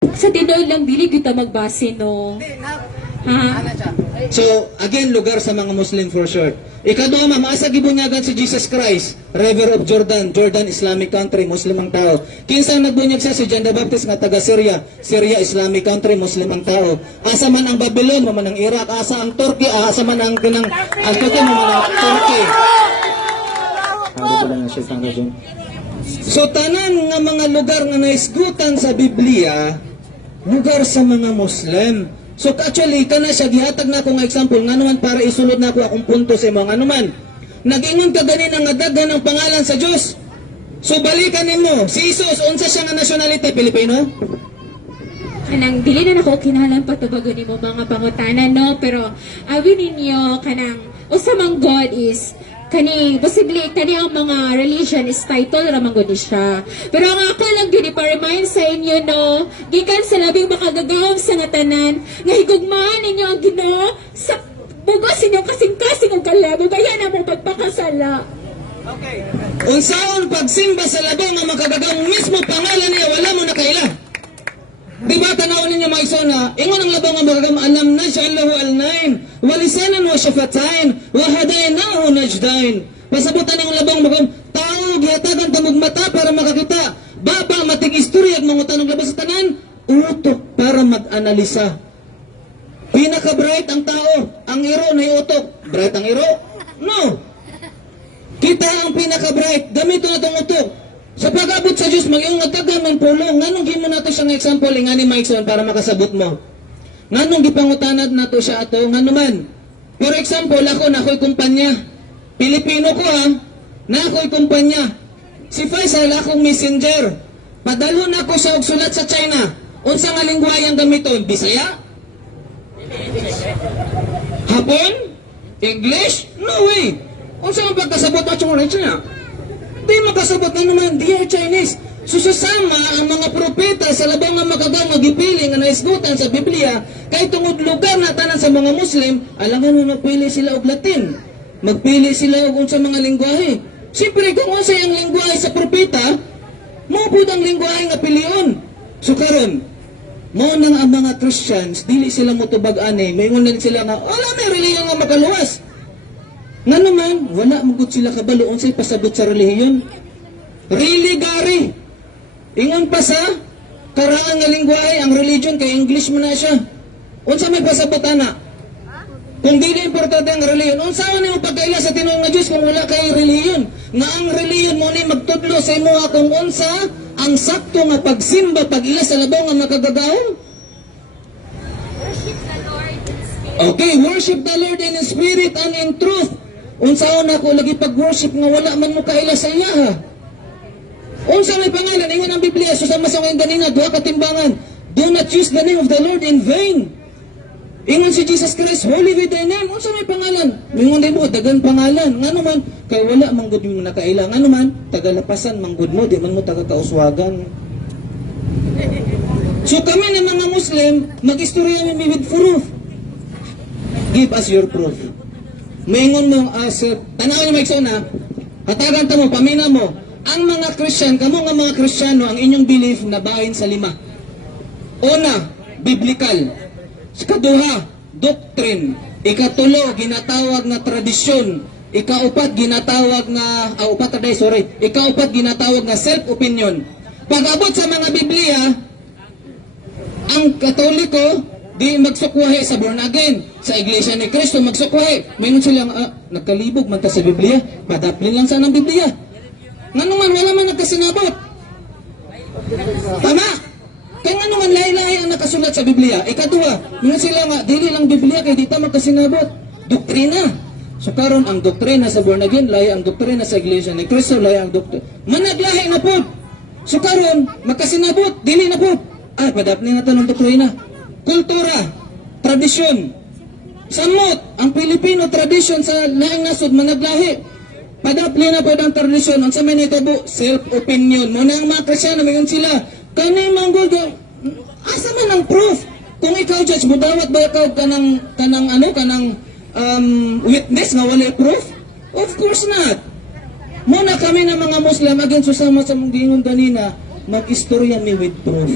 Sa tinuod lang dili gyud ta magbase no. Ha? So, again, lugar sa mga Muslim for sure. Ikaduha, ma'am, asa gibunyagan si Jesus Christ, River of Jordan, Jordan Islamic country, Muslim ang tao. Kinsa nagbunyag siya si John the Baptist nga taga Syria, Syria Islamic country, Muslim ang tao. Asa man ang Babylon, man ang Iraq, asa ang Turkey, asa man ang Turkey, man ang Turkey. So, tanan nga mga lugar nga naisgutan sa Biblia, lugar sa mga Muslim. So actually, kana siya gihatag na ako nga example, nga naman para isulod na ako akong punto sa mga naman. Nag-ingon ka ganina nga daghan ang pangalan sa Dios. So balikan nimo, si Jesus unsa siya nga nationality, Pilipino? Kanang dili na nako kinahanglan patubago nimo mga pangutanan no, pero awin ninyo kanang usa mang God is kani posible kani ang mga religion is title ra man gud siya. Pero ang ako lang gyud ipa-remind sa inyo no, gikan sa labing makagagahom sa nga tanan nga higugmaan ninyo ang Ginoo sa bugos inyong kasing-kasing ug kalabo kaya na mo pagpakasala. Unsaon pagsimba sa labong nga makagagahong mismo pangalan niya wala mo nakaila. Di ba tanawin ninyo mga isona, ingon ang labang nga magagam anam na siya Allahu al-nain, walisanan wa syafatain, wa hadaynahu najdain. Pasabutan ang labang magagam, tao, gihatagan tamog mata para makakita. Baba, mating istorya at mga tanong labas sa tanan, utok para mag-analisa. Pinaka-bright ang tao, ang iro na utok. Bright ang iro? No. Kita ang pinaka-bright, gamito na itong utok. Sa pag-abot sa Diyos, mag-iong nagkagaman pulong. Nganong gimo nato siya ng example, ingani Maikson, para makasabot mo. Nganong gipangutanad nato siya ato, nga naman. For example, ako na ako'y kumpanya. Pilipino ko ha, na ako'y kumpanya. Si Faisal, akong messenger. Padalhon ako sa og sulat sa China. Unsa nga lingwahe ang gamiton? Bisaya? Hapon? English? No way. Unsa nga pagkasabot at yung niya? Di makasabot na naman, dear Chinese. Susasama ang mga propeta sa labang nga makagang magipili nga naisgutan sa Biblia kay tungod lugar na tanan sa mga Muslim, alangan mo magpili sila og Latin. Magpili sila og unsa mga lingwahe. Siyempre kung unsa ang lingwahe sa propeta, mupod ang lingwahe nga pilion. So karon, mo nang ang mga Christians dili sila motubag-ani, maingon din sila nga wala may relihiyon nga makaluwas. Nga naman, wala magud sila kabalo unsay pasabot sa relihiyon. Really, Gary? Ingon pa sa karangan nga lingwahe, ang religion kay English mo na siya. Unsa may pasabot ana? Kung dili importante ang relihiyon, unsa man mo pagkaila sa tinuod nga Dios kung wala kay relihiyon? Nga ang relihiyon mo ni magtudlo sa imo kung unsa ang sakto nga pagsimba pag-ila sa labaw nga makagagahom. Okay, worship the Lord in spirit and in truth. Unsaon ako lagi pag-worship nga wala man mo kaila sa iya ha. Unsa may pangalan, ingon ang Biblia, susama sa ngayon ganina, duha katimbangan. Do not use the name of the Lord in vain. Ingon si Jesus Christ, holy with thy name. Unsa may pangalan? Ingon din mo, dagan pangalan. Nga naman, kay wala manggod mo nakaila. Nga naman, tagalapasan manggod mo, di man mo taga-kauswagan. So kami na mga Muslim, mag-istorya mo with proof. Give us your proof. Maingon mo, tanaw niyo maigsoon ha, hatagan ta mo, pamina mo, ang mga Christian, kamo nga mga Kristiyano, ang inyong belief na bahin sa 5. Una, biblical. Ikaduha, doctrine. Ikatulo, ginatawag na tradisyon. Ikaupat, ginatawag na, ikaupat, ginatawag na self-opinion. Pag-abot sa mga Biblia, ang Katoliko, di magsukwahe sa born again. Sa Iglesia ni Cristo magsukwahe. Mayroon silang, nagkalibog man ta sa Biblia. Padaplin lang sana ang Biblia. Nga naman, wala man nagkasinabot. Tama! Kaya nga naman, lahi-lahi ang nakasulat sa Biblia. Ikaduha, nga sila nga, dili lang Biblia kay di ta magkasinabot. Doktrina. So karon ang doktrina sa born again, lahi ang doktrina sa Iglesia ni Cristo, lahi ang doktrina. Managlahi na po. So karon, magkasinabot, dili na po. Ay, padaplin na ito ng doktrina. Kultura, tradisyon. Samot, ang Pilipino tradisyon sa laing nasod managlahi. Padapli na po ang tradisyon. Ang sa may nitabo, self-opinion. Muna ang mga Krisyano, mayon sila. Kanay manggod, asa man ang proof? Kung ikaw judge mo, dawat ba ikaw kanang witness nga wala proof? Of course not. Muna kami na mga Muslim, again susama sa mong gingon kanina, mag-istorya mi with proof.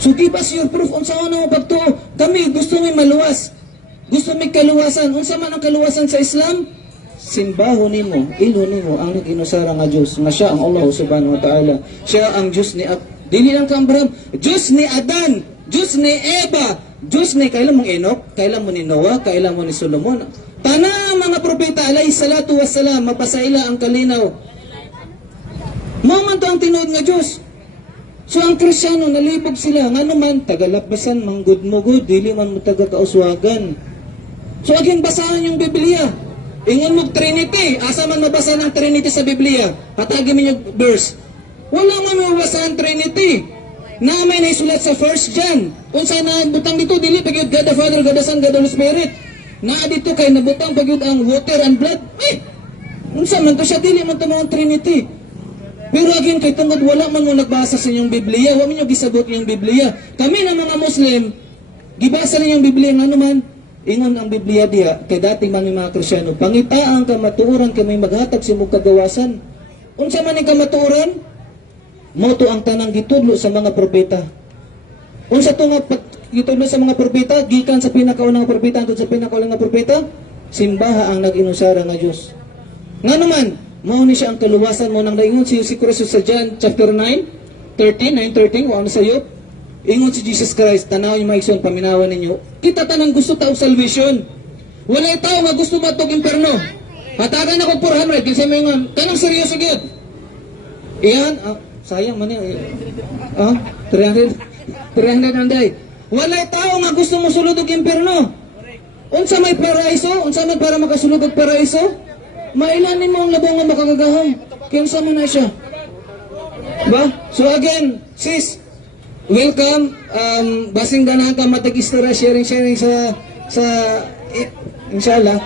So give us your proof unsa ano mo pagtuo. Kami gusto mi maluwas. Gusto mi kaluwasan. Unsa man ang kaluwasan sa Islam? Simbahon nimo, ilhon nimo ang nag-inusara nga Dios nga siya ang Allah subhanahu wa ta'ala. Siya ang Diyos ni dili lang ka Abraham, Diyos ni Adan, Diyos ni Eva, Diyos ni kailan mong Enoch, kailan mo ni Noah, kailan mo ni Solomon. Tanang mga propeta alayhi salatu wassalam mapasaila ang kalinaw. Mao man to ang tinuod nga Dios. So ang Kristiyano nalibog sila nga naman tagalakbasan manggudmugod dili man mo taga kauswagan. So again basahan yung Biblia. Ingon mo Trinity, asa man mabasa ng Trinity sa Biblia? Hatagin mo yung verse. Wala man mabasa ang Trinity. Na may naisulat sa 1 John. Kung saan butang dito, dili pagyud God the Father, God the Son, God the Holy Spirit. Na dito kay nabutang pagyud ang water and blood. Unsa man to siya, dili man to mga Trinity. Pero again, kay tungod wala man mo nagbasa sa inyong Biblia, wala man nyo gisabot yung Biblia. Kami na mga Muslim, gibasa ninyong Biblia nga naman, ingon ang Biblia diha, kay dating mga Kristiyano, pangitaan ka matuoran kami maghatag sa imong kagawasan. Unsa man ang kamatuoran? Moto ang tanang gitudlo sa mga propeta. Unsa to nga gitudlo sa mga propeta? Gikan sa pinakaunang propeta hangtod sa pinakaunang nga propeta? Simbaha ang nag-inusara nga Dios. Nga naman, mao ni siya ang kaluwasan mo nang naingon si Kristo sa John chapter 9:13, wa na sayo. Ingon si Jesus Christ, tanawon yung mga igsoon, paminawan ninyo. Kita tanang gusto tao salvation. Walay tao nga gusto matog impierno. Hatagan ako 400, kinsa may ingon, kanang seryoso gyud. Iyan, sayang man yan. 300 anday. Walay tao nga gusto mo sulod og impierno. Unsa may paraiso? Unsa may para makasulod og paraiso? Mailan nimo ang labong nga makagagahom. Kinsa man na siya. Ba? So again, sis, welcome. Basing ganahan ka matag-istorya, sharing sa inshallah.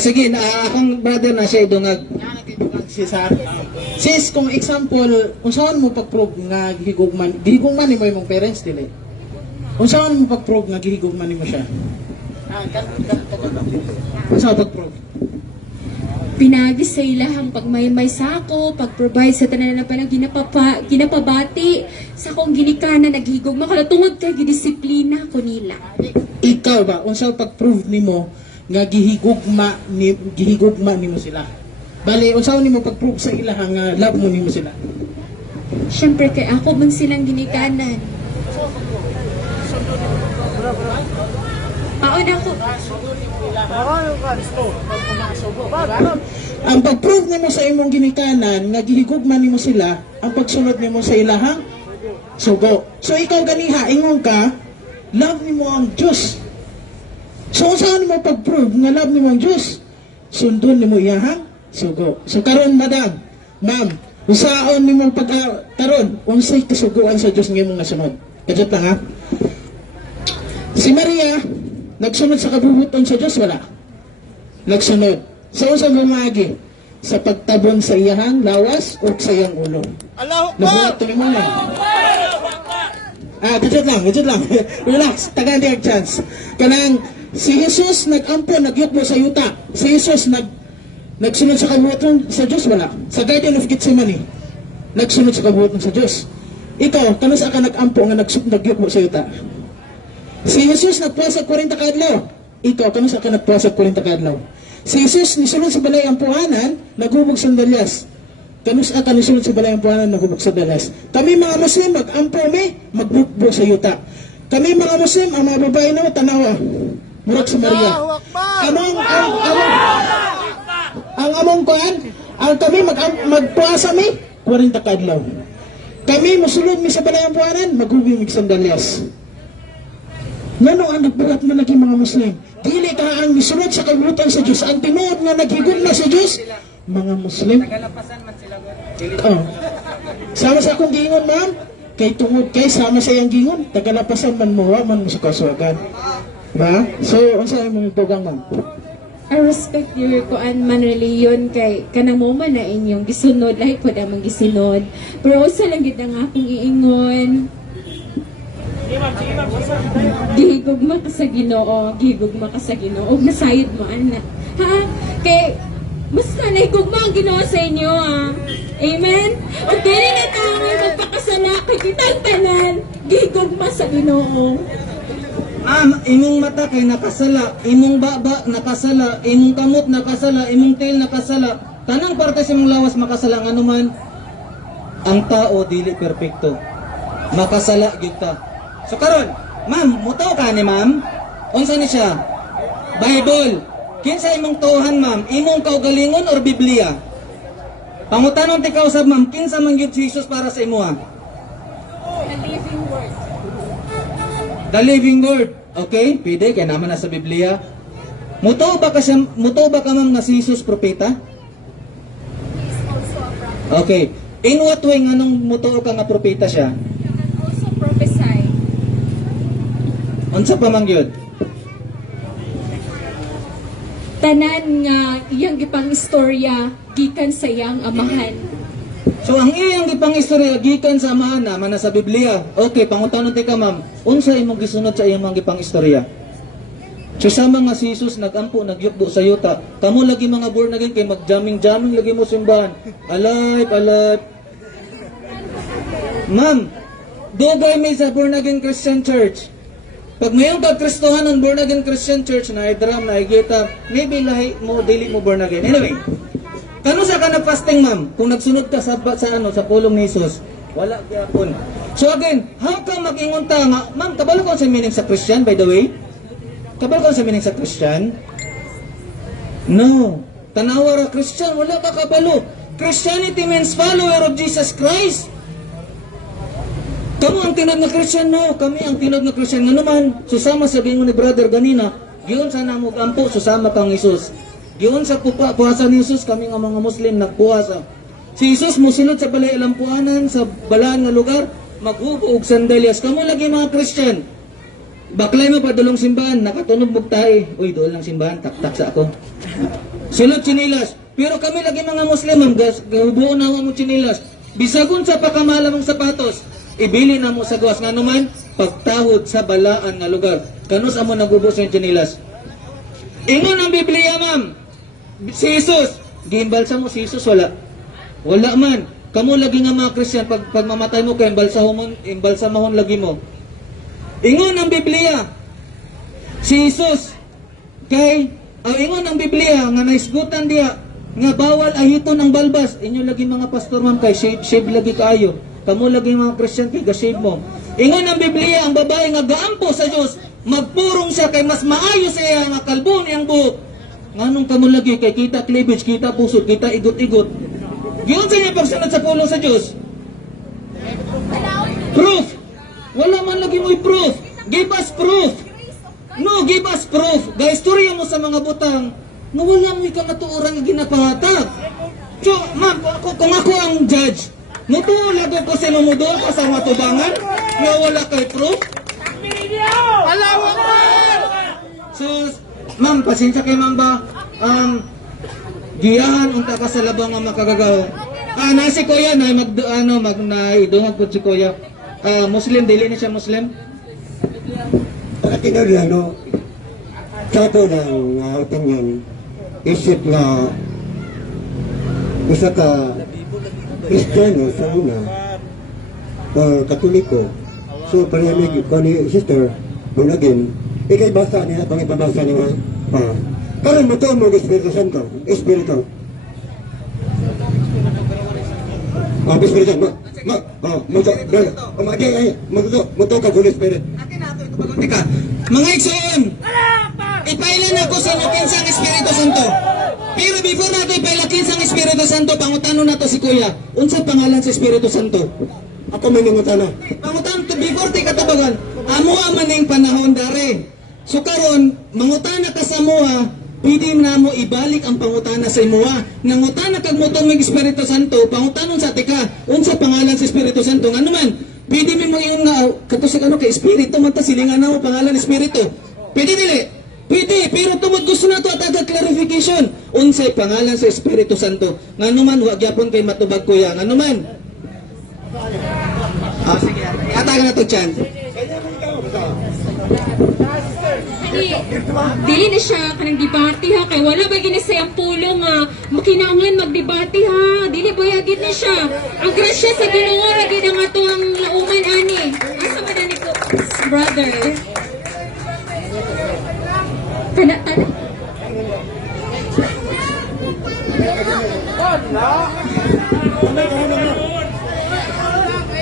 Sige, akong brother na siya idungag. Sis, kung example, unsaon mo pag-prove nga gihigugman nimo imong parents dili? Unsaon mo pag-prove nga gihigugman nimo siya? Unsaon pag-prove? Pinagi sa ilahang pagmaymay sa ako, pag-provide sa tanan na parang ginapabati sa akong ginikanan, naghigugma ko, tungod kay gidisiplina ko nila. Ikaw ba, unsaon pag-prove nimo nga gihigugma nimo sila? Bali, unsaon nimo pag-prove sa ilahang love mo nimo sila? Siyempre kay ako man silang ginikanan. Paon ako. Ang pag-prove nimo sa imong ginikanan nga gihigugma nimo sila, ang pagsunod nimo sa ilahang sugo. So ikaw ganiha, ingon ka, love nimo ang Diyos. So saan mo pag-prove nga love nimo ang Diyos? Sundon nimo iyahang sugo. So karon madam, ma'am, usaon nimo karon unsay kasugoan sa Diyos nga imong nasunod? Kadto lang ha. Si Maria nagsunod sa kabubuton sa Diyos, wala? Nagsunod. So, sa bumagi? Sa pagtabon sa iyahang lawas o sa iyang ulo? Nabuhat to ni mo na. Gadget lang. Relax, tagaan di chance. Kanang, si Jesus nag-ampo, nagyukbo sa yuta. Si Jesus nagsunod sa kabubuton sa Diyos, wala? Sa Garden of Gethsemane, nagsunod sa kabubuton sa Diyos. Ikaw, kano sa ka nag-ampo nga nagyukbo sa yuta? Si Jesus nagpuasag 40 kadlaw. Ikaw, kano sa ka nagpuasag 40 kadlaw? Si Jesus nisulod sa balay ang puhanan, naghubog sandalyas. Kano sa ka nisulod sa balay ang puhanan, naghubog sandalyas. Kami mga Muslim, mag-ampo magbukbo sa yuta. Kami mga Muslim, ang mga babae na tanawa. Murag sa Maria. Ang among kuan, ang kami magpuasa 40 kadlaw. Kami musulod sa balay ang puhanan, maghubog sandalyas. Ngano ang nagbuhat na naging mga Muslim? Dili ka ang nisunod sa kabubuton sa Diyos. Ang tinuod nga naghigugma sa Diyos, mga Muslim. Sama sa akong gingon, ma'am. Kay tungod kay sama sa iyang gingon, tagalapasan man mo, man mo sa kaswagan. Ba? So, ang sa'yo mong tugang, ma'am? I respect your kuan man reliyon kay kanang mo man na inyong gisunod, lahi po damang gisunod. Pero usa lang gid ang akong iingon. Gihigugma ka sa Ginoo, gihigugma ka sa Ginoo. Og nasayod mo ana. Ha? Kay mas na nahigugma ang Ginoo sa inyo ha. Amen? O dili na tangoy magpakasala kay kitang tanan, gigugma sa Ginoo. Ma'am, imong mata kay nakasala, imong baba nakasala, imong kamot nakasala, imong tail nakasala. Tanang parte sa imong lawas makasala nga naman. Ang tao dili perpekto. Makasala gyud ta. So karon, ma'am, muto ka ni ma'am? Unsa ni siya? Bible. Kinsa imong tuhan, ma'am? Imong kaugalingon or Biblia? Pangutanon ti kausab, ma'am, kinsa man gyud si Jesus para sa imuha? The living word. The living word. Okay, pwede kay naman na sa Biblia. Muto ba ka ma'am nga si Jesus propeta? Okay. In what way nga nung muto ka nga propeta siya? You can also prophesy. Unsa pa man gyud? Tanan nga iyang gipang istorya gikan sa iyang amahan. So ang iyang gipang istorya gikan sa amahan naman na sa Biblia. Okay, pangutanon ti ka ma'am. Unsa imong gisunod sa iyang mga gipang istorya? So sama nga si Jesus nagampo nagyukbo sa yuta. Kamo lagi mga born again kay mag-jamming lagi mo simbahan. Alive. Ma'am, dugay may sa born again Christian church. Pag mayroong pagkristohan ng born again Christian church na drum na gita, maybe lahi mo dili mo born again. Anyway, kano sa ka nag-fasting ma'am? Kung nagsunod ka sa pulong ni Jesus, wala gyapon. So again, how ka mag-ingon ta nga, ma'am, kabalo ko sa meaning sa Christian by the way? Kabalo ko sa meaning sa Christian? No. Tanawa ra Christian, wala ka kabalo. Christianity means follower of Jesus Christ. Kamu ang tinod na Christian, no? Kami ang tinod na Christian. Nga naman, susama sa gingon ni brother ganina, giyon sa namog ampo, susama kang Isus. Giyon sa puasa ni Jesus, kami nga mga Muslim nagpuasa. Si Jesus musilod sa balay alampuanan, sa balaan nga lugar, maghubo og sandalyas. Kamu lagi mga Christian. Baklay mo pa dulong simbahan, nakatunog bugtae. Uy, doon lang simbahan, tak-tak sa ako. Silod chinilas. Pero kami lagi mga Muslim, gahubuon na mo chinilas. Bisagon sa pakamala mong sapatos, ibili na mo sa gawas nga naman pagtahod sa balaan nga lugar. Kanus amo nagubo sa chinilas. Ingon ang Biblia, ma'am. Si Jesus, giimbalsa mo si Jesus wala. Wala man. Kamo lagi nga mga Christian pag mamatay mo kay imbalsa mahon lagi mo. Ingon ang Biblia. Si Jesus kay ingon ang Biblia nga naisgutan diha nga bawal ahiton ang balbas. Inyo lagi mga pastor ma'am kay shave lagi kaayo. Kamu lagi mga Christian kay ga-shave mo. Ingon ang Biblia ang babae nga gaampo sa Dios, magpurong siya kay mas maayo sa iya nga kalbo niyang buhok. Nganong kamu lagi kay kita cleavage, kita pusod, kita igot-igot. Giyon sa niya pagsunod sa pulong sa Dios. Proof. Wala man lagi mo'y proof. Give us proof. No, give us proof. Gaistorya mo sa mga butang na wala mo'y kamatuoran nga ginapahatag. So, ma'am, kung ako ang judge, mutulag ko sa mamudol ko sa matubangan na wala kay proof. So, ma'am, pasensya kay ma'am ba? Giyahan unta ka sa labang nga makagagaw. Na si Kuya na naidungag po si Kuya. Muslim, dili ni siya Muslim? Tinod lang, no? Sato ng opinion, isip na isa ka Kristiyano sa una, Katoliko, so parehimig ko ni sister, bunagin, ikay basa niya, pang ipabasa niya, karon mo to mo Espiritu Santo, Espiritu. Espiritu, muto ka Holy Spirit. Teka, mga igsoon, ipailan ako sa kinsang Espiritu Santo. Pero before nato ipaila kinsang Espiritu Santo, pangutano nato si Kuya, unsa pangalan sa Espiritu Santo? Ako may nangutana. Pangutan to before ti katubagan, amo maning panahon dare. So karon, mangutana ka sa moha, pwede na mo ibalik ang pangutana sa imuha. Nangutana kag mo tong Espiritu Santo, pangutanon sa tika, unsa pangalan sa Espiritu Santo? Ngano man, pwede mi mo iyon nga katusig kay Espiritu man ta silingan na mo pangalan Espiritu. Pwede dili. Pwede, pero tungod gusto na ito at agad clarification. Unsay pangalan sa Espiritu Santo. Nga naman, huwag yapon kay matubag kuya. Nga naman. Sige, atagan na ito chance. dili na siya kanang debate ha kay wala ba gini sayang pulong nga makinahanglan magdebate ha dili ba yagid na siya ang grasya sa Ginoo ra gid ang ato ang lauman ani asa man ani ko brother kana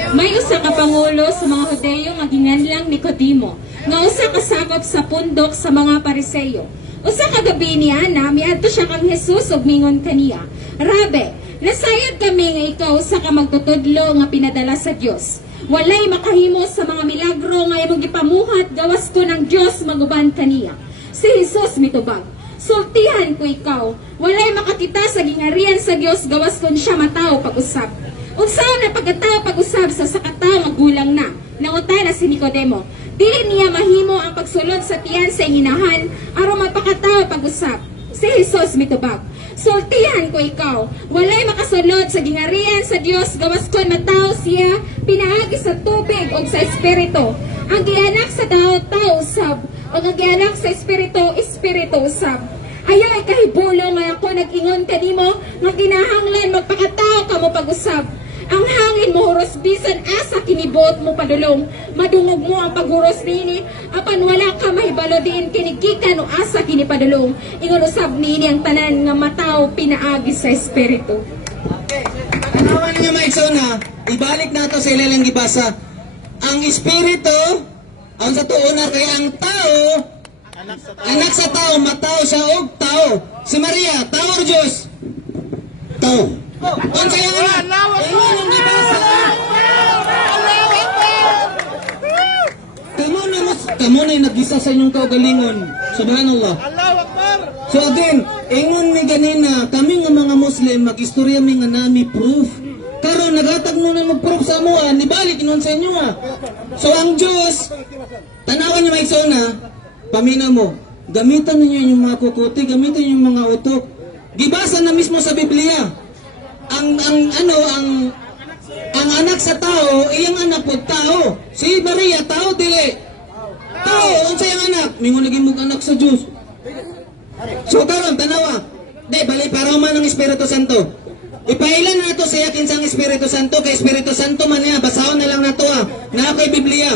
May usa ka pangulo sa mga Hudeyo nga ginganlang Nicodemo, nga usa ka sakop sa pundok sa mga Pariseyo. Usa ka gabi niya na miadto siya kang Hesus ug mingon kaniya, Rabe, nasayod kami nga ikaw usa ka magtutudlo nga pinadala sa Dios. Walay makahimo sa mga milagro nga imong gipamuhat gawas ko ng Dios maguban kaniya. Si Hesus mitubag, sultihan ko ikaw, walay makakita sa gingarian sa Dios gawas kon siya mataw pag-usab. Unsaon na pagkatao pag-usab sa sakataw magulang na. Nangutan na si Nicodemo. Dili niya mahimo ang pagsulod sa tiyan sa hinahan aron mapakatao pag-usab. Si Hesus mitubag, sultihan ko ikaw, walay makasulod sa gingarian sa Dios gawas kon mataw siya pinaagi sa tubig o sa espiritu. Ang gianak sa tao usab, o ang gianak sa espiritu usab. Ayaw ay kahibulo nga ako nag-ingon kanimo nga kinahanglan magpakatao ka mo pag-usab. Ang hangin mo huros bisan asa kinibot mo padulong, madungog mo ang paghuros nini, apan wala ka mahibalo diin kinigikan o asa kinipadulong. Ingon usab nini ang tanan nga mataw pinaagi sa espiritu. Tanawan niyo maigsaw na, ibalik nato sa ilalang gibasa. Ang espiritu, ang sa tuon na kaya ang tao, anak sa tao, matao siya og tao. Si Maria, tao o Diyos? Tao. Kung sa'yo nga, ingon ang gibasa. Kamo na nag-isa sa inyong kaugalingon. Subhanallah. So again, ingon ni ganina, kami nga mga Muslim, mag-istorya mi nga nami proof. Karon nagatag mo na mag-proof sa amuha, nibalik inon sa inyo ha. So ang Diyos, tanawan niyo maigsaw na, pamina mo, gamitan ninyo yung mga kukuti, gamitan niyo yung mga utok. Gibasa na mismo sa Biblia. Ang anak sa tao, iyang anak po tao. Si Maria, tao dili. Tao, unsay ang anak? Mingon naging mong anak sa Diyos. So karon tanawa. Di, bali para man ang Espiritu Santo. Ipailan na nato sa yakin sang Espiritu Santo, kay Espiritu Santo man niya, basahon na lang nato na kay Biblia.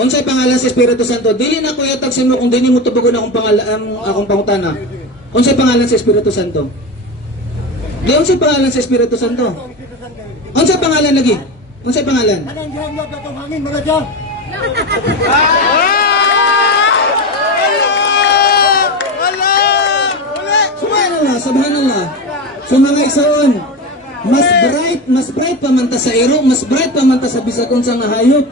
Unsay pangalan sa Espiritu Santo? Dili na ko yatag simo kung dili mo tubugon akong pangalan, akong pangutana. Unsay pangalan sa Espiritu Santo? Di unsay pangalan sa Espiritu Santo? Unsay pangalan lagi? Unsay pangalan? Subhanallah, subhanallah. So mga igsoon, mas bright pa man ta sa iro, mas bright pa man ta sa bisag unsang hayop.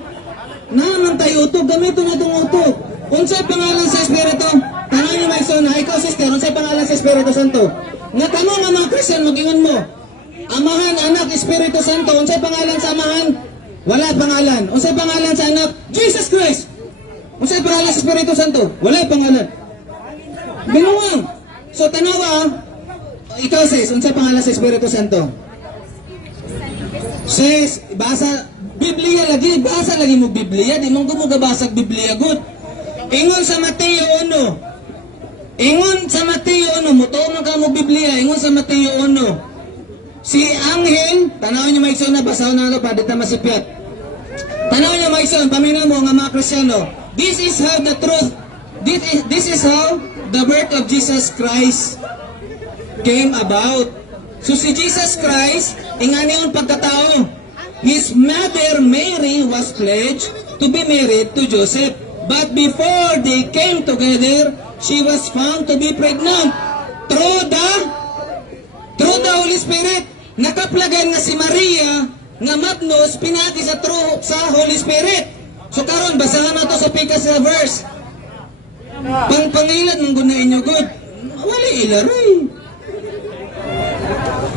Naman tayo utok, gamiton na itong utok. Unsay pangalan sa Espiritu? Tanong niyo mga igsoon, ikaw sister, unsay pangalan sa Espiritu Santo? Nga tanong nga mga Christian, mag-ingon mo. Amahan, anak, Espiritu Santo. Unsay pangalan sa amahan? Wala pangalan. Unsay pangalan sa anak? Jesus Christ. Unsay pangalan sa Espiritu Santo? Wala pangalan. Binuwang. So tanawa, ikaw sis, unsay pangalan sa Espiritu Santo? Sis, basa Biblia lagi, basa lagi mo Biblia, di mong gumugabasag Biblia good. Ingon sa Mateo 1. Ingon sa Mateo 1, muto man ka mo Biblia, ingon sa Mateo 1. Si Anghel, tanawin niyo maigsoon na, basaw na ito pa, dito masipyat. Tanawin niyo maigsoon, pamina mo nga mga Kristyano, this is how the truth, this is how the birth of Jesus Christ came about. So si Jesus Christ, ingani yung pagkatao. His mother Mary was pledged to be married to Joseph. But before they came together, she was found to be pregnant through the Holy Spirit. Nakaplagan nga si Maria nga matnos pinagi sa Holy Spirit. So karon basahan nato sa pikas na verse. Pangpangilan ng gunain nyo good. Wali ilaray.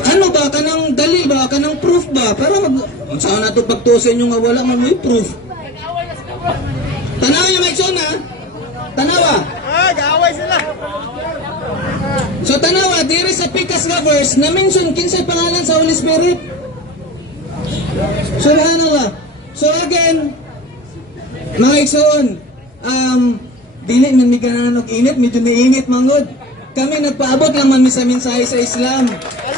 Ano ba kanang dalil ba kanang proof ba para saan nato pagtusin yung nga wala man may proof. Tanawa niyo maigsoon ha. Tanawa. Gaaway sila. So tanawa, diri sa pikas nga verse, na-mention kinsay pangalan sa Holy Spirit. Subhanallah. So again, mga igsoon, dili man mi ganahan og init, medyo niinit manggod. Kami nagpaabot lang man mi sa mensahe sa Islam.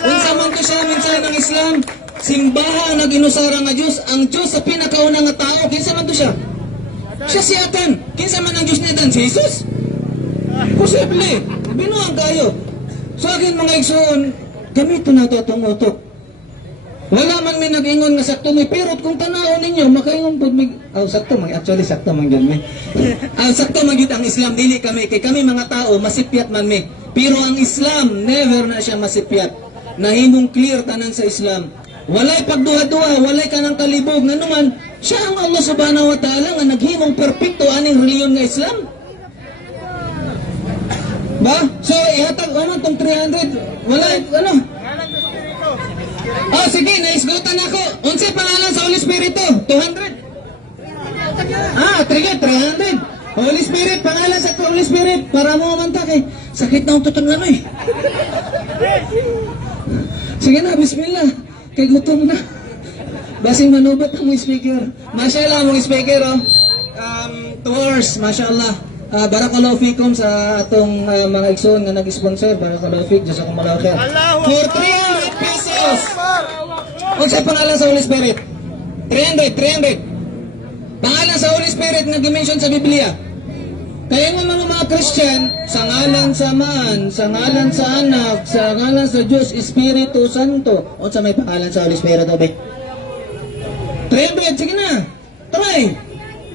Unsa man to siya mensahe ng Islam? Simbahan na ginusara nga Diyos, ang Diyos sa pinakauna nga tao, kinsa man to siya? Siya si Atan. Kinsa man ang Diyos ni Atan? Si Jesus? Posible. Binuang kayo. So again mga igsoon, gamito na ito itong utok. Wala man may nag-ingon nga sakto may pero kung tanaw ninyo makaingon pud mig sakto man actually sakto man gyud may. Sakto man gyud ang Islam dili kami kay kami mga tao masipyat man mi. Pero ang Islam never na siya masipyat. Nahimong clear tanan sa Islam. Walay pagduha-duha, walay kanang kalibog nga naman siya ang Allah Subhanahu wa Ta'ala nga naghimong perpekto aning reliyon nga Islam. Ba? So ihatag ano tong 300 walay ano? Oh, sige, naisgutan ako. Unsa pangalan sa Holy Spirit to? 200. Trigger, 300. Holy Spirit, pangalan sa Holy Spirit. Para mo manta kay sakit na ang tutong na eh. Sige na, bismillah. Kay gutom na. Basing manubat ang mong speaker. Mashallah, mong speaker, oh. 2 hours, mashallah. Barakallahu fikum sa atong mga igsoon nga nag-sponsor. Barakallahu fik, Diyos akong malawakir. For 300 pesos. Kung sa pangalan sa Holy Spirit? 300. Pangalan sa Holy Spirit nga dimension sa Biblia. Kaya nga mga Christian, sa ngalan sa Man, sa ngalan sa Anak, sa ngalan sa Diyos, Espiritu Santo. O sa may pangalan sa Holy Spirit, obe? 300, sige na. Try.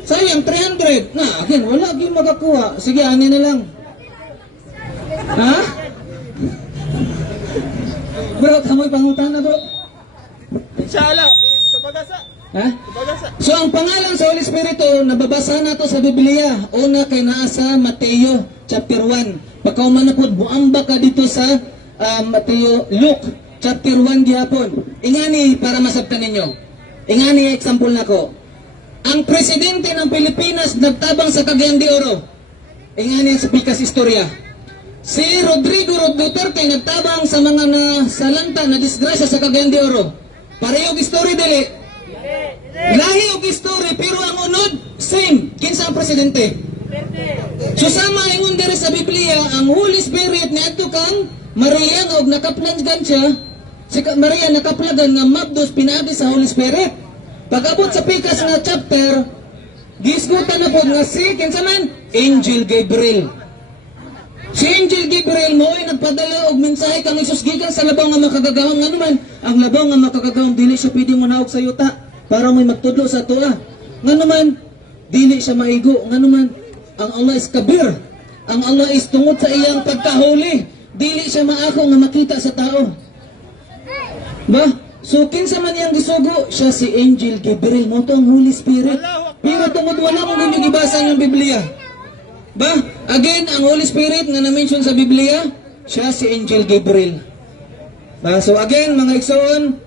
Sayang, 300. Na, again, wala yung makakuha. Sige, ani na lang. Ha? Bro, kamoy pangutan na, bro. Inshallah, tabagasa. Ha? Tabagasa. So, ang pangalan sa Holy Espiritu, nababasa na to sa Biblia. Una kay naa sa Mateo, chapter 1. Pagkauman na po, buamba ka dito sa Mateo, Luke, chapter 1 gihapon. Ingani, para masabtan ninyo. Ingani, example na ko. Ang presidente ng Pilipinas nagtabang sa Cagayan de Oro. Ingani sa pikas istorya. Si Rodrigo Duterte nagtabang sa mga nasalanta na disgrasya sa Cagayan de Oro. Parehong istorya dili. Lahi og istorya pero ang unod same. Kinsa ang presidente? Susama ingon diri sa Biblia ang Holy Spirit niadto kang Maria nga og nakaplangan siya. Si Maria nakaplagan nga mabdos pinaagi sa Holy Spirit. Pag-abot sa pikas nga chapter, gisgutan na po nga si, kinsa man? Angel Gabriel. Si Angel Gabriel mo ay nagpadala og mensahe kang Isus gikan sa labaw nga makagagawang nga naman. Ang labaw nga makagagawang dili siya pwedeng manawag sa yuta para may magtudlo sa tuwa. Nga naman, dili siya maigo. Nga naman, ang Allah is kabir. Ang Allah is tungod sa iyang pagkahuli. Dili siya maako nga makita sa tao. Ba? So, kinsa man iyang gisugo, siya si Angel Gabriel. Mo to ang Holy Spirit. Pero tungod wala mong ginigibasa ng Biblia. Ba? Again, ang Holy Spirit nga na-mention sa Biblia, siya si Angel Gabriel. Ba? So again, mga igsoon,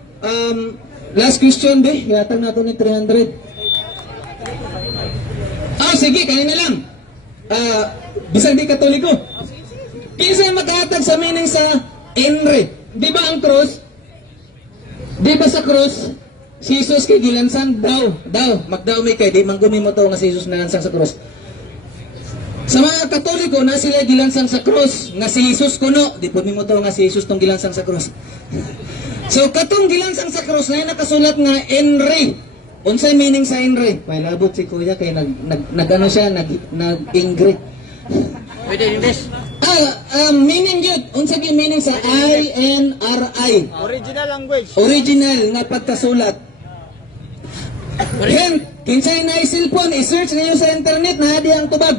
last question, be. Yatag na ito ni 300. Sige, kaya na lang. Bisag di Katoliko. Kinsa maghatag sa meaning sa Enre. Di ba ang cross? Di ba sa cross, si Jesus kay gilansang magdaw may kay, di manggumi mo to nga si Jesus nalansang sa cross. Sa mga Katoliko na sila gilansang sa cross, nga si Jesus kuno, di po mo to nga si Jesus tong gilansang sa cross. So katong gilansang sa cross na nakasulat nga Enre. Unsay meaning sa Enre? May labot si Kuya kay nag-ano siya, nag-ingre. Pwede English. Meaning yun, unsa gyud meaning sa INRI. Original language. Original nga pagkasulat. Yan, kinsay na cellphone, i-search niyo sa internet na di ang tubag.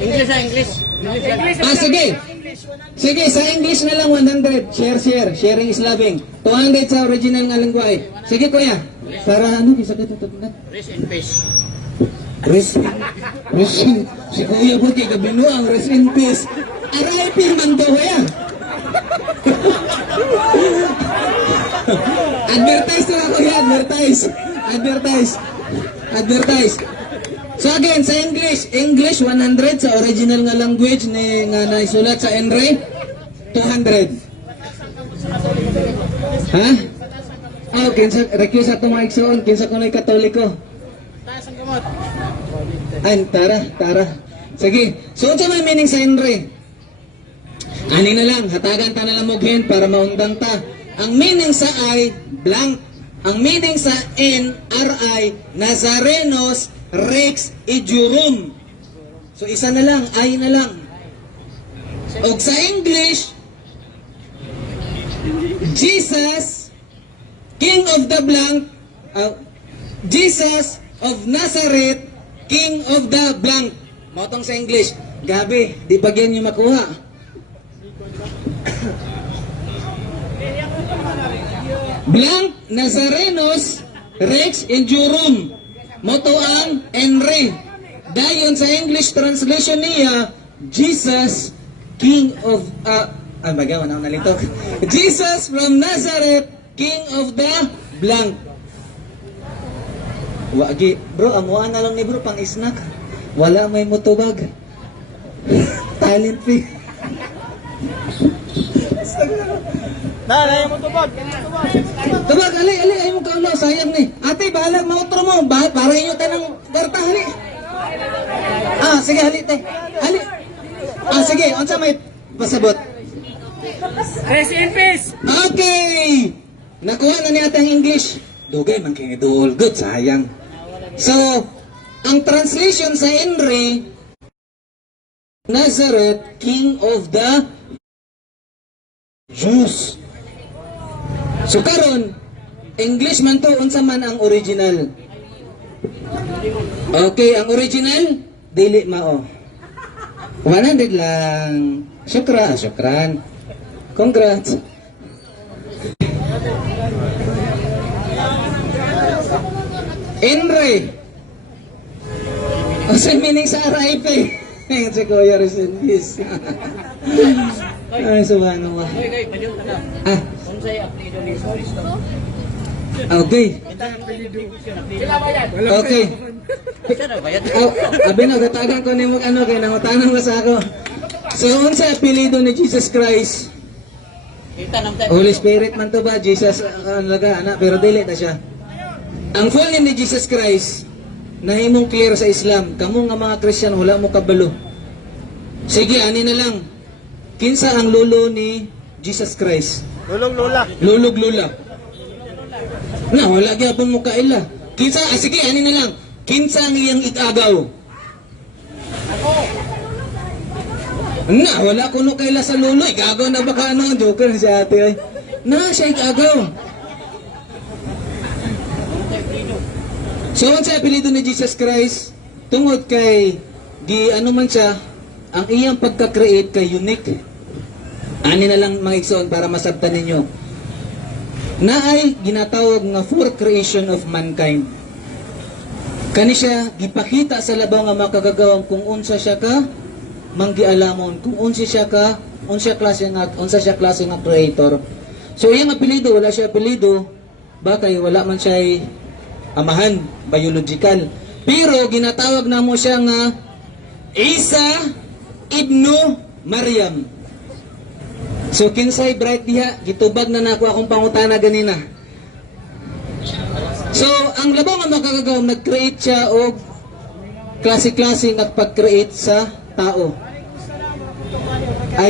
English na English. Sige. Sige, sa English na lang 100. Share. Sharing is loving. 200 sa original nga lengguwahe. Sige kuya. Para ano, kisa ka tutupnan. Rest in peace. Rest si Kuya Buti kabinuang rest in peace. RIP man daw yan. Advertise na ako yan, advertise. So again, sa English 100 sa original nga language ni nga naisulat sa Enre 200. Ha? Kinsa request ato mga igsoon, kinsa kunay Katoliko. Taas ang gamot. Ay, tara. Sige. So, unsa may meaning sa Henry? Ani na lang, hatagan ta na lang mughen para maundang ta. Ang meaning sa I, blank. Ang meaning sa N, R-I, Nazarenos, Rex, Ijurum. So, isa na lang, I na lang. O sa English, Jesus, King of the blank, Jesus of Nazareth, King of the blank. Motong sa English. Gabi, di pa ganyan yung makuha. Blank, Nazarenos, Rex, Injurum. Moto ang Henry. Dayon sa English translation niya, Jesus, King of, magawa na ako nalitok. Jesus from Nazareth, King of the blank. Wagi, bro, amuan na lang ni bro, pang snack. Wala may motobag. Talent fee. Dahil mo tubag. Tubag, ali, ay mo kaulo, sayang ni. Ate, bahala, mautro mo, para inyo tayo ng garta, hali. Sige, hali, te. Hali. Sige, unsa may pasabot? Rest in peace. Okay! Nakuha na niya ang English. Dugay, man kayo duol. Good, sayang. So, ang translation sa Henry, Nazareth, King of the Jews. So karon, English man to, unsa man ang original. Okay, ang original, dili mao. 100 lang. Syukran. Congrats. Henry. Ang meaning sa RIP. Si Kuya Resendiz. Ay, subhanallah. Okay. Okay. Abi na, gatagan ko ni mag kay nangutanang mo sa ako. So, unsa apelyido ni Jesus Christ? Holy Spirit man to ba? Jesus, anak, pero dili na siya. Ang full name ni Jesus Christ, nahimong clear sa Islam. Kamu nga mga Christian, wala mo kabalo. Sige, ani na lang. Kinsa ang lolo ni Jesus Christ? Lulong lula. Lulog lula. Na, wala gyapon mo kaila. Kinsa, sige, ani na lang. Kinsa ang iyang itagaw? Na, wala ko no kaila sa lolo. Igagaw na baka ano, joker si ate ay. Na, siya igagaw. So, ang sa apelido ni Jesus Christ, tungod kay, ano man siya, ang iyang pagka-create kay unique. Ani na lang mga igsoon para masabtan ninyo. Na ay ginatawag nga for creation of mankind. Kani siya gipakita sa labaw nga makagagawang kung unsa siya ka manggialamon, kung unsa siya klase nga creator. So iyang apelyido, wala siya apelyido, bakay wala man siya amahan, biological. Pero ginatawag na mo siya nga Isa Ibnu Maryam. So kinsay bright diha, gitubag na nako akong pangutana ganina. So ang labaw nga makagagawang nag-create siya og klase-klase nga pag-create sa tao.